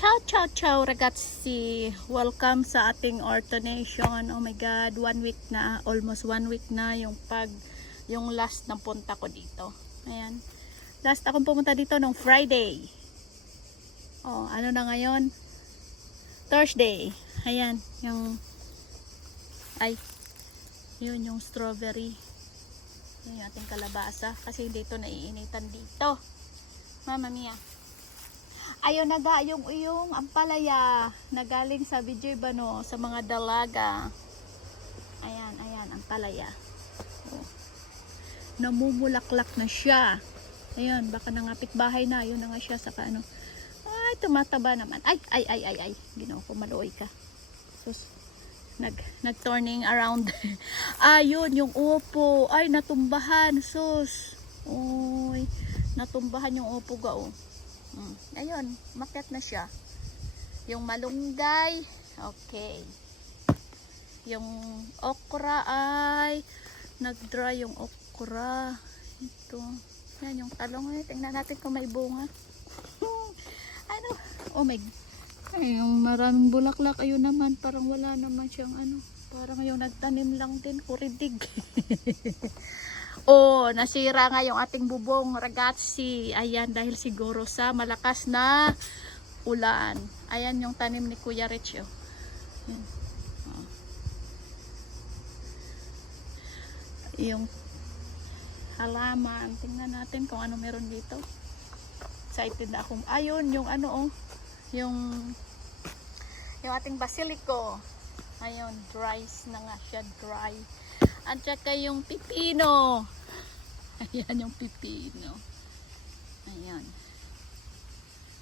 Ciao ragazzi! Welcome sa ating Ortonation. Oh my god, 1 week na, almost 1 week na yung last na punta ko dito. Ayan. Last akong pumunta dito nung Friday. Oh, ano na ngayon? Thursday. Ayan, yun yung strawberry. Yung ating kalabasa kasi dito naiinitan dito. Mama mia. Ayun na ga yung ampalaya na galing sa Bijibano sa mga dalaga. Ayan, ampalaya. Oh. Namumulaklak na siya. Ayun, baka nangapit bahay na. Ayun na nga siya saka ano. Ay, tumataba naman. Ay. Ginoo ko, maluoy ka. Sus, nag-turning around. Ayun, yung upo. Ay, natumbahan. Sus. Uy, natumbahan yung upo ga oh. Ayun, maket na siya. Yung malunggay, okay. Yung okra ay nag-dry yung okra. Ito. Yan yung talong. Tingnan natin kung may bunga. Ano? Oh my. Ay, yung maraming bulaklak. Ayun naman, parang wala naman siyang ano. Parang yung nagtanim lang din, kuridig. Oh, nasira nga yung ating bubong ragazzi. Ayan, dahil siguro sa malakas na ulan. Ayan yung tanim ni Kuya Rich. Oh. Ayan. Oh. Yung halaman. Tingnan natin kung ano meron dito. Excited na ako. Ayun, yung ano oh. Yung ating basilico. Ayun, dry na nga siya, dry. At saka yung pipino. Ayan yung pipino. Ayan.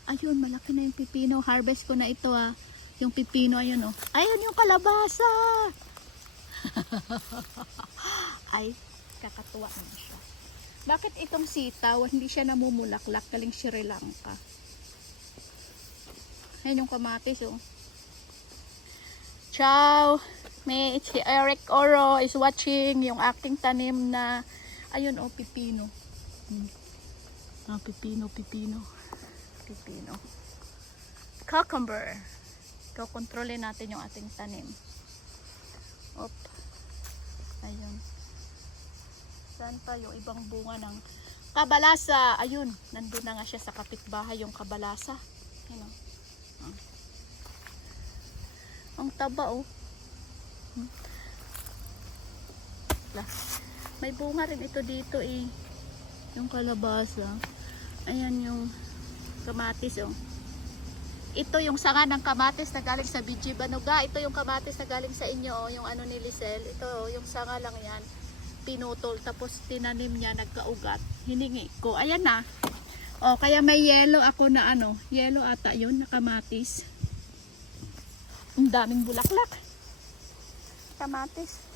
Ayun, malaki na yung pipino. Harvest ko na ito ah. Yung pipino, ayun oh. Ayan yung kalabasa. Ay, kakatuwa na siya. Bakit itong sitaw, hindi siya namumulaklak? Galing Sri Lanka. Ayan yung kamatis oh. Ciao! May si Eric Oro is watching yung aking tanim na ayun oh, pipino. Pipino. Cucumber. Kontrolin natin yung ating tanim. Op. Ayun. Saan pa yung ibang bunga ng kabalasa? Ayun, nandun na nga siya sa kapitbahay yung kabalasa. Ayun oh. Ang taba oh. May bunga rin ito dito eh. Yung kalabasa. Ayan yung kamatis oh. Ito yung sanga ng kamatis na galing sa Bijibano ga. Ito yung kamatis na galing sa inyo oh. Yung ano ni Lisel. Ito oh, yung sanga lang yan. Pinutol tapos tinanim niya, nagkaugat. Hiningi ko. Ayan na. Oh, kaya may yellow ako na ano. Yellow ata yun na kamatis. Ang daming bulaklak. Kamatis.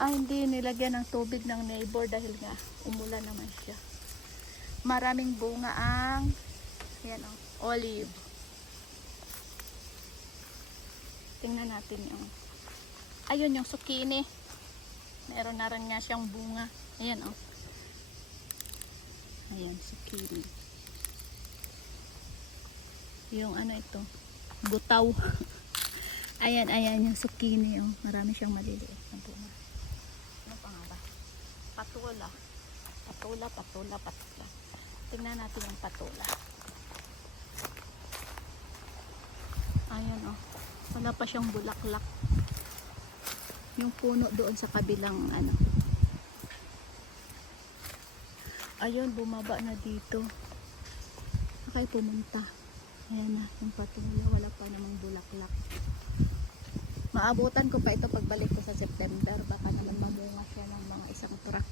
Hindi nilagyan ng tubig ng neighbor dahil nga umulan naman siya. Maraming bunga ang yan oh, olive. Tingnan natin yung ayun yung zucchini. Meron na rin nga siyang bunga. Ayan oh. Ayan, zucchini. Yung ano ito, butaw. Ayan yung zucchini oh. Marami siyang maliliit na bunga. Ano pa nga ba? Patula. Tingnan natin yung patula. Ayan oh. Wala pa siyang bulaklak. Yung puno doon sa kabilang ano. Ayun, bumaba na dito. Okay, pumunta. Ayan na, yung patula. Wala pa namang bulaklak. Maabutan ko pa ito pagbalik ko sa September. Baka naman mamunga siya ng mga isang truck.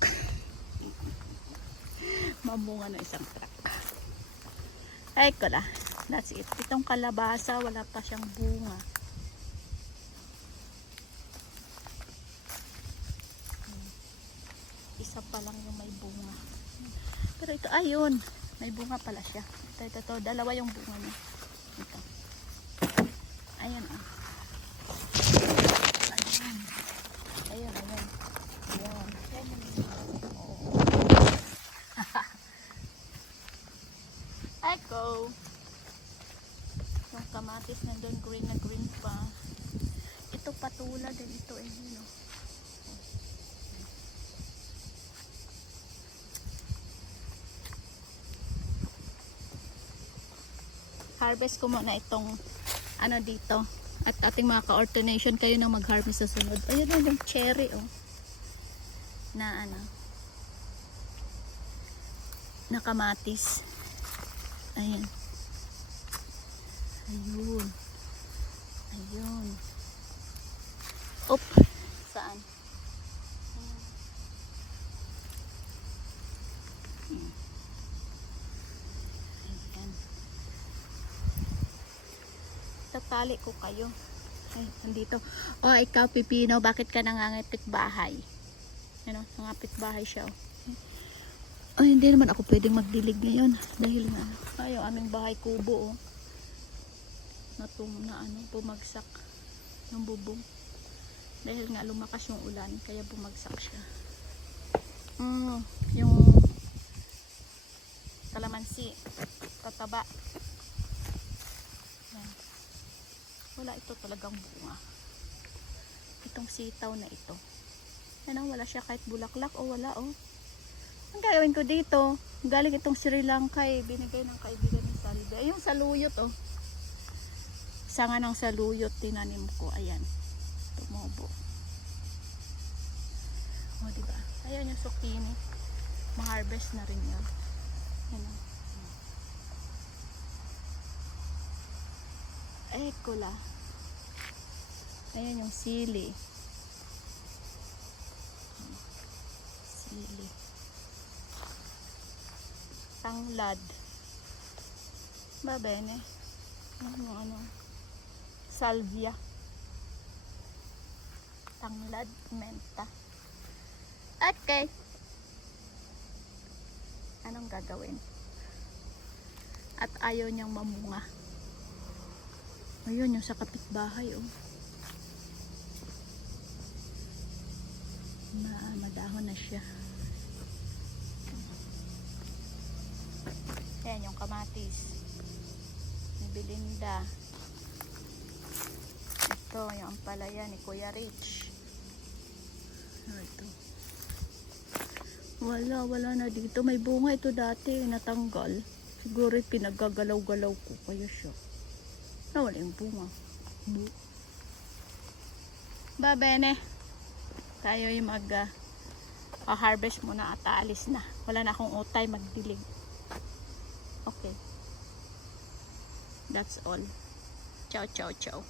Mamunga ng isang truck. Ay ko na. That's it. Itong kalabasa, wala pa siyang bunga. Isa pa lang yung may bunga. Pero ito, ayun. May bunga pala siya. Ito. Dalawa yung bunga niya. Ito. Ayan ah. Ayun. Echo. kamatis nandun, green na green pa. Ito patula din ito eh, you know. Harvest ko muna itong ano dito. At ating mga ka-ordination kayo nang mag-harvest sa sunod. Ayun na yung cherry oh. Na ano. Na kamatis. Ayan. Ayun. Ayun. Op. Saan? Ayan. Tatali ko kayo. Ay, nandito. Oh, ikaw Pipino, bakit ka nangangitik bahay? Ano, nangapit bahay siya oh. Ay, hindi naman ako pwedeng magdilig ngayon dahil nga ay, yung aming bahay kubo oh. Na ano, bumagsak yung bubong. Dahil nga lumakas yung ulan, kaya bumagsak siya. Yung kalamansi, tataba. Yan. Wala ito talagang bunga. Itong sitaw na ito. Ano, wala siya kahit bulaklak o wala oh. Ang gagawin ko dito, galing itong Sri Lanka eh, binigay ng kaibigan ni Salve. Ayun, saluyot oh. Sanga ng saluyot tinanim ko, ayan. Tumubo. O, diba? Ayan yung zucchini. Ma-harvest na rin yun. Ayan o. Ekula. Ayan yung sili. Sili. Tanglad. Ba, bene? Ano? Salvia. Tanglad, menta. Okay. Anong gagawin? At ayaw niyang mamunga. Ayun, yung sa kapitbahay, oh. Madahon na siya. Ayan, yung kamatis. Ni Belinda. Ito, yung ampalaya ni Kuya Rich. Ito. Wala na dito. May bunga ito dati, natanggal. Siguro pinagagalaw-galaw ko. Kaya siya. Wala yung bunga. Ba, bene. Tayo yung harvest muna at aalis na. Wala na akong utay magdilig. Okay. That's all. Ciao, ciao, ciao.